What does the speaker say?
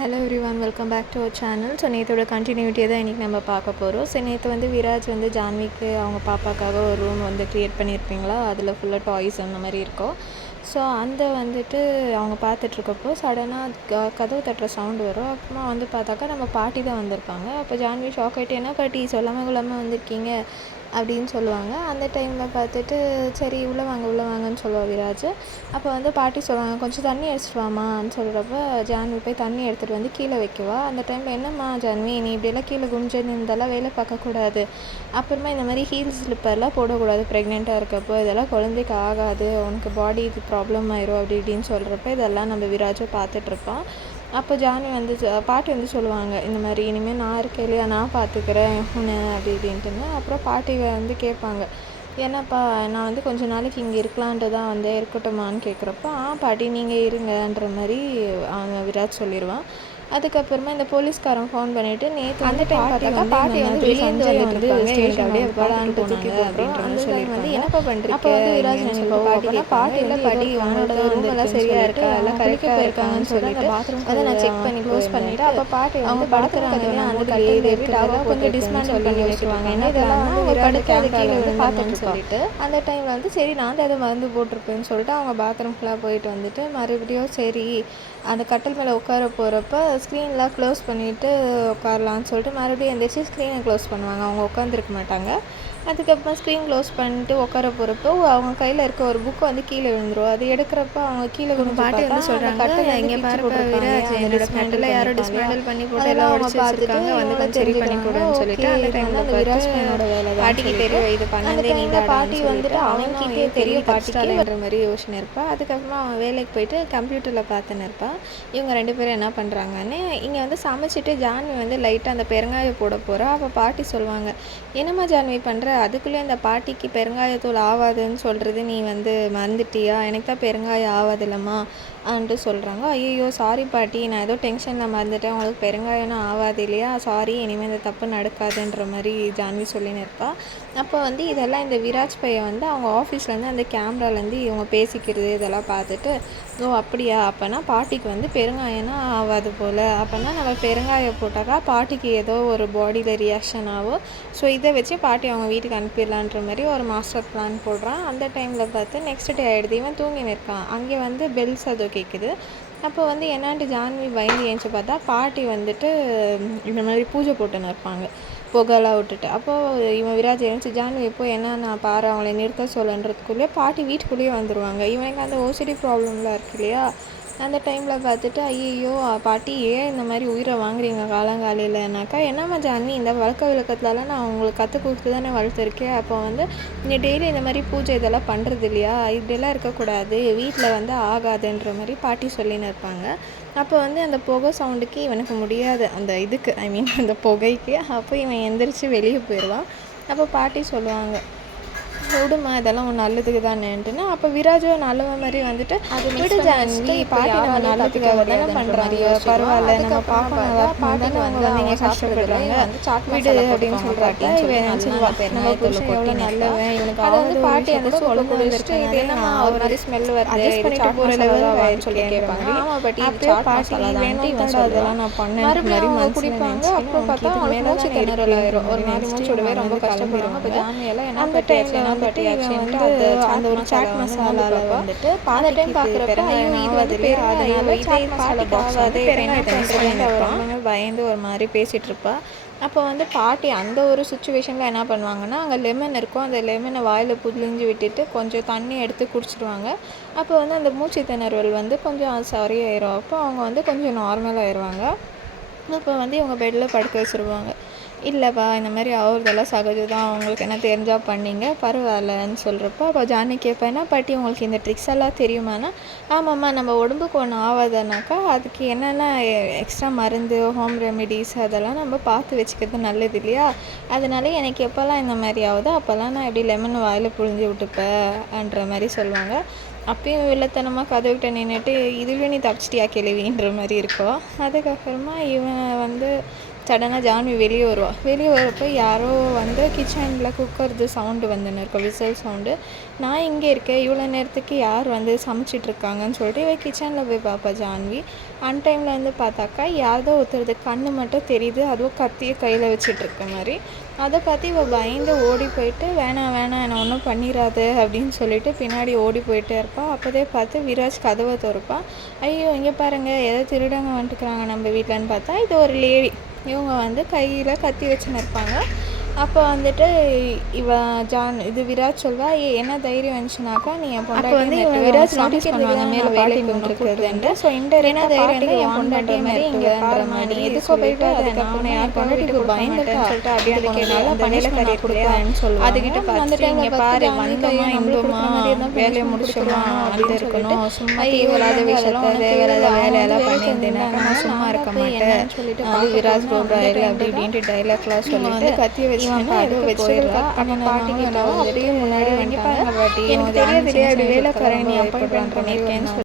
Hello everyone, welcome back to our channel. So நேற்றோட கண்டினியூட்டியை தான் இன்றைக்கி நம்ம பார்க்க போகிறோம். ஸோ நேற்று வந்து விராஜ் வந்து ஜான்விக்கு அவங்க பாப்பாக்காக ஒரு ரூம் வந்து க்ரியேட் பண்ணியிருப்பீங்களா, அதில் ஃபுல்லாக டாய்ஸ் அந்த மாதிரி இருக்கும். ஸோ அந்த வந்துட்டு அவங்க பார்த்துட்ருக்கப்போ சடனாக கதவு தட்டுற சவுண்டு வரும். அப்புறமா வந்து பார்த்தாக்கா நம்ம பாட்டி தான் வந்திருப்பாங்க. அப்போ ஜான்வி ஷாக் ஆகிட்டு, என்ன பாட்டி சொல்லாமல் கொள்ளாமல் வந்திருக்கீங்க அப்படின்னு சொல்லுவாங்க. அந்த டைமில் பார்த்துட்டு சரி உள்ளே வாங்கன்னு சொல்லுவாள் விராஜ். அப்போ வந்து பாட்டி சொல்லுவாங்க, கொஞ்சம் தண்ணி எடுத்துகிட்டு வாமான்னு சொல்கிறப்ப ஜான்வி போய் தண்ணி எடுத்துகிட்டு வந்து கீழே வைக்குவா. அந்த டைமில் என்னம்மா ஜான்வி, நீ இப்படியெல்லாம் கீழே குனிஞ்சு இதெல்லாம் வேலை பார்க்கக்கூடாது, அப்புறமா இந்த மாதிரி ஹீல்ஸ் ஸ்லிப்பர்லாம் போடக்கூடாது ப்ரெக்னெண்ட்டாக இருக்கப்போ, இதெல்லாம் குழந்தைக்கு ஆகாது, உனக்கு பாடி இது ப்ராப்ளம் ஆயிரும் அப்படி இப்படின்னு சொல்கிறப்ப இதெல்லாம் நம்ம விராஜை பார்த்துட்ருப்பான். அப்போ ஜான்வி வந்து பாட்டி வந்து சொல்லுவாங்க, இந்த மாதிரி இனிமேல் நான் இருக்கேன் இல்லையா, நான் பார்த்துக்கிறேன் உன்னை அப்படி இப்படின்ட்டுன்னு. அப்புறம் பாட்டி வந்து கேட்பாங்க, ஏன்னாப்பா நான் வந்து கொஞ்சம் நாளைக்கு இங்கே இருக்கலான்ட்டு தான் வந்து இருக்கட்டுமான்னு கேட்குறப்போ, பாட்டி நீங்கள் இருங்கன்ற மாதிரி அவங்க விராஜ் சொல்லிடுவான். அதுக்கப்புறமா இந்த போலீஸ்காரன் ஃபோன் பண்ணிவிட்டு நேற்று அந்த டைம் பார்த்தாக்கா பாட்டி வந்து வெளியேந்து வந்து ஸ்டேஷன் அப்படியே விளாண்டு தூக்கி போடுறாங்க. அந்த டைம் வந்து என்னப்பா பண்ணுறேன், அப்போ வந்து விராஜ் நினைப்போம் பாட்டி பாட்டி இல்லை பாட்டி உன்னோட ரூம் எல்லாம் சரியாக இருக்கா, எல்லாம் கரெக்டாக போயிருக்காங்கன்னு சொல்லிட்டு பாத்ரூம் அதை நான் செக் பண்ணி க்ளோஸ் பண்ணிவிட்டு, அப்போ பாட்டி அவங்க படுத்துறாங்க அந்த கட்டில் கொஞ்சம் டிஸ்மேண்டில் பண்ணி வச்சுருவாங்க. ஏன்னா இதெல்லாம் வந்து ஒரு படுத்து அது கீழே வந்து பார்த்துட்டு சொல்லிட்டு அந்த டைமில் வந்து சரி நான் தான் எதை மருந்து போட்டிருப்பேன்னு சொல்லிட்டு அவங்க பாத்ரூம்க்குலாம் போயிட்டு வந்துட்டு மறுபடியும் சரி அந்த கட்டில் மேலே உட்கார போகிறப்ப ஸ்க்ரீன்லாம் க்ளோஸ் பண்ணிவிட்டு உட்காரலான்னு சொல்லிட்டு மறுபடியும் எந்திரிச்சு ஸ்க்ரீனை க்ளோஸ் பண்ணுவாங்க. அவங்க உட்காந்துருக்க மாட்டாங்க. அதுக்கப்புறம் ஸ்க்ரீன் க்ளோஸ் பண்ணிட்டு உட்கார போகிறப்போ அவங்க கையில் இருக்க ஒரு புக்கு வந்து கீழே விழுந்துரும். அது எடுக்கிறப்ப அவங்க கீழே விழுந்து பாட்டி வந்து சொல்கிறாங்க, கட்டில் இங்கே விராஜ் என்னோட கட்டில் யாரோ டிஸ்மேண்டில் பண்ணி போட்டு எல்லாம் உடச்சி வச்சுருக்காங்க, வந்து கொஞ்சம் சரி பண்ணி கொடுன்னு சொல்லிட்டு அந்த டைமில் அந்த விராஜ் பையனோட வேலை பாட்டிக்கு தெரியும் இது பண்ணதே நீ தான் பாட்டி வந்துட்டு அவன்கிட்டே தெரிய பாட்டிக்கின்ற மாதிரி யோசனை இருப்பா. அதுக்கப்புறமா அவன் வேலைக்கு போயிட்டு கம்ப்யூட்டரில் பார்த்துன்னு இருப்பான். இவங்க ரெண்டு பேரும் என்ன பண்ணுறாங்கன்னு இங்கே வந்து சமைச்சிட்டு ஜான்வி வந்து லைட்டாக அந்த பெருங்காயம் போட போகிறா. அப்போ பாட்டி சொல்லுவாங்க, என்னம்மா ஜான்வி பண்ணுற, அதுக்குள்ளே அந்த பாட்டிக்கு பெருங்காயத்தூள் ஆகாதுன்னு சொல்கிறது நீ வந்து மறந்துட்டியா, எனக்கு தான் பெருங்காயம் ஆகாதில்லம்மா ஆன்ட்டு சொல்கிறாங்க. ஐயோ சாரி பாட்டி, நான் ஏதோ டென்ஷனில் மறந்துட்டேன், உங்களுக்கு பெருங்காயம்னா ஆகாது இல்லையா, சாரி, இனிமேல் இந்த தப்பு நடக்காதுன்ற மாதிரி ஜான்வி சொல்லின்னு இருப்பா. அப்போ வந்து இதெல்லாம் இந்த விராஜ் பையன் வந்து அவங்க ஆஃபீஸ்லேருந்து அந்த கேமராலேருந்து இவங்க பேசிக்கிறது இதெல்லாம் பார்த்துட்டு, ஓ அப்படியா, அப்போனா பாட்டிக்கு வந்து பெருங்காயம்னா ஆகாது போல், அப்போனா நம்ம பெருங்காயம் போட்டாக்கா பாட்டிக்கு ஏதோ ஒரு பாடியில் ரியாக்ஷன் ஆகும், ஸோ இதை வச்சு பாட்டி அவங்க வீட்டுக்கு அனுப்பிடலான்ற மாதிரி ஒரு மாஸ்டர் பிளான் போடுறான். அந்த டைமில் பார்த்து நெக்ஸ்ட் டே ஆகிடுது, இவன் தூங்கின்னு இருக்கான். அங்கே வந்து பெல்ஸ் அது கேட்குது. அப்போ வந்து என்னான்ட்டு ஜான்வி பயந்து ஏஞ்சி பார்த்தா பாட்டி வந்துட்டு இந்த மாதிரி பூஜை போட்டுன்னு இருப்பாங்க புகைலாம் விட்டுட்டு. அப்போது இவன் விராஜ் எழுந்துச்சு, ஜான்வி எப்போ என்ன நான் பாரு அவங்கள நிறுத்த சொல்லன்றதுக்குள்ளேயே பாட்டி வீட்டுக்குள்ளேயே வந்துடுவாங்க. இவனுக்கு அந்த ஓசிடி ப்ராப்ளம்லாம் இருக்கு இல்லையா, அந்த டைமில் பார்த்துட்டு ஐயோ பாட்டி ஏன் இந்த மாதிரி உயிரை வாங்குறீங்க காலங்காலையிலனாக்கா, என்னம்மா ஜான்வி இந்த வழக்க விளக்கத்துலலாம் நான் உங்களுக்கு கற்றுக் கொடுத்து தானே வளர்த்துருக்கேன், அப்போ வந்து நீ டெய்லி இந்த மாதிரி பூஜை இதெல்லாம் பண்ணுறது இல்லையா, இப்படியெல்லாம் இருக்கக்கூடாது, வீட்டில் வந்து ஆகாதுன்ற மாதிரி பாட்டி சொல்லின்னு இருப்பாங்க. அப்போ வந்து அந்த புகை சவுண்டுக்கு இவனுக்கு முடியாது, அந்த இதுக்கு அந்த புகைக்கு. அப்போ இவன் எந்திரிச்சு வெளியே போயிடுவான். அப்போ பாட்டி சொல்லுவாங்க, விடுமா இதெல்லாம் உன் நல்லதுக்கு தானேன்ட்டுன்னு. அப்போ விராஜோ நல்லவன் மாதிரி வந்துட்டு அது விடு ஜான்வி, பாட்டி நம்ம நல்லதுக்காக தானே பண்ணுறாங்க, பரவாயில்ல நம்ம பாப்பா நல்லா பாட்டி வந்து அவங்க கஷ்டப்படுறாங்க விடு அப்படின்னு சொல்கிறாங்க. இவன் நம்ம புருஷன் எவ்வளோ நல்லவன், இவனுக்கு அதை வந்து பாட்டி அந்த சூப்பை குடிச்சிட்டு இது என்னம்மா ஒரு மாதிரி ஸ்மெல் வருது அட்ஜஸ்ட் பண்ணிட்டு போகிற லெவல் சொல்லி கேட்பாங்க. ஆமாம் பாட்டி அப்படியே பாட்டி வேணும் அதெல்லாம் நான் பண்ணேன் மறுபடியும் அவங்க குடிப்பாங்க. அப்புறம் பார்த்தா அவங்களுக்கு மூச்சு திணறல் ஆயிரும், ஒரு மாதிரி மூச்சு விடவே ரொம்ப கஷ்டப்படுவாங்க. அப்போ ஜான்வியெல்லாம் என்ன பட்டியாச்சு பட் அந்த ஒரு சாட் மசாலாவில் வந்துட்டு அந்த டைம் பார்க்குறப்ப ஐயோ இது வந்து பெருங்காயம் சாட் மசாலா பாக்ஸ் வந்து பெருங்காயம் பயந்து ஒரு மாதிரி பேசிகிட்டு இருப்பா. அப்போ வந்து பாட்டி அந்த ஒரு சுச்சுவேஷனில் என்ன பண்ணுவாங்கன்னா, அங்கே லெமன் இருக்கும், அந்த லெமனை வாயில் புளிஞ்சு விட்டுட்டு கொஞ்சம் தண்ணி எடுத்து குடிச்சிடுவாங்க. அப்போ வந்து அந்த மூச்சு திணறல் வந்து கொஞ்சம் சரியாயிரும். அப்போ அவங்க வந்து கொஞ்சம் நார்மலாகிடுவாங்க. அப்போ வந்து இவங்க பெட்டில் படுக்க வச்சுருவாங்க. இல்லைப்பா இந்த மாதிரி ஆகுறதெல்லாம் சகஜம் தான், அவங்களுக்கு என்ன தெரிஞ்சால் பண்ணிங்க பரவாயில்லன்னு சொல்கிறப்போ அப்போ ஜானி கேட்பேன்னா, பாட்டி உங்களுக்கு இந்த ட்ரிக்ஸ் எல்லாம் தெரியுமானா, ஆமாம்மா நம்ம உடம்புக்கு ஒன்று ஆகாதுனாக்கா அதுக்கு என்னென்ன எக்ஸ்ட்ரா மருந்து ஹோம் ரெமிடிஸ் அதெல்லாம் நம்ம பார்த்து வச்சுக்கிறது நல்லது இல்லையா, அதனால எனக்கு எப்போல்லாம் இந்த மாதிரி ஆகுதோ அப்போல்லாம் நான் எப்படி லெமன் வாயில் புழிஞ்சு விட்டுப்பேன்ற மாதிரி சொல்லுவாங்க. அப்பயும் வில்லத்தனமாக கதவுகிட்ட நின்றுட்டு இதுலேயும் நீ தப்பிச்சிட்டியா கேள்வின்ற மாதிரி இருக்கும். அதுக்கப்புறமா இவன் வந்து சடனாக ஜான்வி வெளியே வருவா. வெளியே வரப்போ யாரோ வந்து கிச்சனில் குக்கர்து சவுண்டு வந்துன்னு இருக்கும், விசில் சவுண்டு. நான் இங்கே இருக்கேன், இவ்வளோ நேரத்துக்கு யார் வந்து சமைச்சிட்ருக்காங்கன்னு சொல்லிட்டு இவ கிச்சனில் போய் பார்ப்பா ஜான்வி. அன் டைமில் வந்து பார்த்தாக்கா யாரதோ ஒருத்தரது கண்ணு மட்டும் தெரியுது, அதுவும் கத்தியை கையில் வச்சிட்ருக்க மாதிரி. அதை பார்த்து இவள் பயந்து ஓடி போயிட்டு வேணாம் வேணாம் என்னை ஒன்றும் பண்ணிடாது அப்படின்னு சொல்லிட்டு பின்னாடி ஓடி போயிட்டே இருப்பாள். அப்போதே பார்த்து விராஜ் கதவை திறப்பான். ஐயோ இங்கே பாருங்கள் ஏதோ திருடங்க வந்துட்டுக்கிறாங்க நம்ம வீட்டிலன்னு பார்த்தா இது ஒரு லேடி. இவங்க வந்து கையில் கத்தி வச்சுன்னு இருப்பாங்க. அப்போ வந்துட்டு இது விராஜ் சொல்வா, என்ன தைரியம் வந்துச்சுனாக்கா நீ என் பொண்டாட்டி வந்து விராஜ் நோட்டீஸ் பண்ணுவாங்க மேலே வேலைக்கு கொண்டுருக்குதுன்ட்டு. ஸோ என்ன தைரியம் என் பொண்டாட்டியை மாதிரி இங்கே பாருமாடி எதுக்கோ போயிட்டு அதுக்கப்புறம் என் பொண்டாட்டிக்கு பயந்துட்டேன்னு சொல்லிட்டு அப்படியே நல்லா பண்ணியில் கறி கொடுத்தான்னு சொல்லுவாங்க. அதுக்கிட்ட பார்த்துட்டு இங்கே பாரு வந்தோமா இந்தோமா வேலையை முடிச்சோமா அப்படி இருக்கணும், சும்மா தேவையில்லாத விஷயத்த தேவையில்லாத வேலையெல்லாம் பண்ணியிருந்தேனாக்கா நான் சும்மா இருக்க மாட்டேன் சொல்லிட்டு அது விராஜ் ரோல் அப்படி இப்படின்ட்டு டைலாக்லாம் சொல்லிட்டு கத்தி வச்சு போயிடுறா. அவன் பாட்டிக்கிட்ட அப்படியே முன்னாடி வந்துட்டாங்க. எனக்கு தெரியாது வேலைக்காரன் நீ அப்பா பண்ணியிருக்கேன்னு